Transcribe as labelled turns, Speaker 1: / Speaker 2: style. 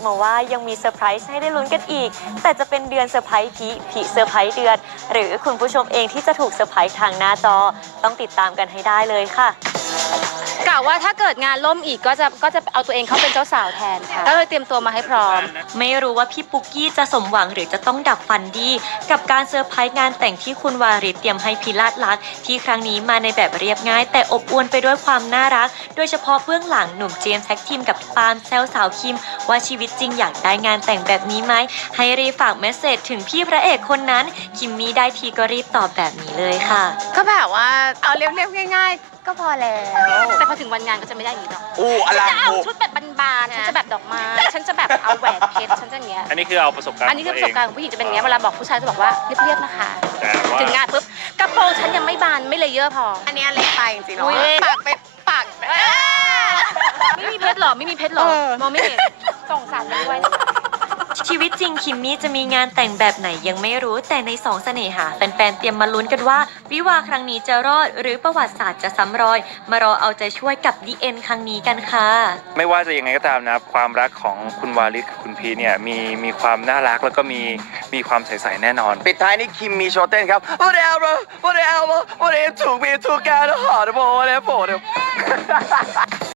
Speaker 1: มาว่ายังมีเซอร์ไพรส์ให้ได้ลุ้นกันอีกแต่จะเป็นเดือนเซอร์ไพรส์ผีเซอร์ไพรส์เดือนหรือคุณผู้ชมเองที่จะถูกเซอร์ไพรส์ทางหน้าจอต้องติดตามกันให้ได้เลยค่ะ
Speaker 2: กะว่าถ้าเกิดงานล่มอีกก็จะเอาตัวเองเข้าเป็นเจ้าสาวแทนค่ะก็เลยเตรียมตัวมาให้พร้อม
Speaker 1: ไม่รู้ว่าพี่ปุ๊กกี้จะสมหวังหรือจะต้องดับฟันดีกับการเซอร์ไพรส์งานแต่งที่คุณวาริศเตรียมให้พิลาศลักษณ์ที่ครั้งนี้มาในแบบเรียบง่ายแต่อบอวลไปด้วยความน่ารักโดยเฉพาะเบื้องหลังหนุ่มเจมส์แท็กทีมกับปาล์มแซวสาวคิมว่าชีวิตจริงอยากได้งานแต่งแบบนี้ไหมให้รีบฝากเมสเสจถึงพี่พระเอกคนนั้นคิมมี่ได้ทีก็รีบตอบแบบนี้เลยค่ะ
Speaker 2: ก็แบบว่าเอาเรียบๆง่ายๆก็พอแล้วแต่พอถึงวันงานก็จะไม่ได้อย่างนี้หรอกฉันจะเอาชุดแบบบานๆฉันจะแบบดอกไม้ฉันจะแบบเอาแหวนเพชรฉันจะอย่างเงี้ย
Speaker 3: อันนี้คือเอาประสบการณ์
Speaker 2: อันนี้คือประสบการณ์ของผู้หญิงจะเป็นอย่างเงี้ยเวลาบอกผู้ชายจะบอกว่าเรียบๆนะคะถึงงานปุ๊บกระโปรงฉันยังไม่บานไม่เลเยอร์พอ
Speaker 4: อันนี้เล็กไปจริงๆเนาะปากเป็นปาก
Speaker 2: ไม่มีเพชรหรอไม่มีเพชรหรอมองไม่เห็นส่งสารไปด้วย
Speaker 1: ชีวิตจริงคิมมี่จะมีงานแต่งแบบไหนยังไม่รู้แต่ใน2เสน่หาแฟนๆเตรียมมาลุ้นกันว่าวิวาห์ครั้งนี้จะรอดหรือประวัติศาสตร์จะซ้ำรอยมารอเอาใจช่วยกับดีเอ็นครั้งนี้กันค่ะ
Speaker 3: ไม่ว่าจะยังไงก็ตามนะความรักของคุณวาลิศกับคุณพีเนี่ยมีความน่ารักแล้วก็มีความใสๆแน่นอน
Speaker 5: ปิดท้ายนี่คิมมีโชว์เต้นครับวันเดลถูกมีถูกการหอดโบวันเดลโผล่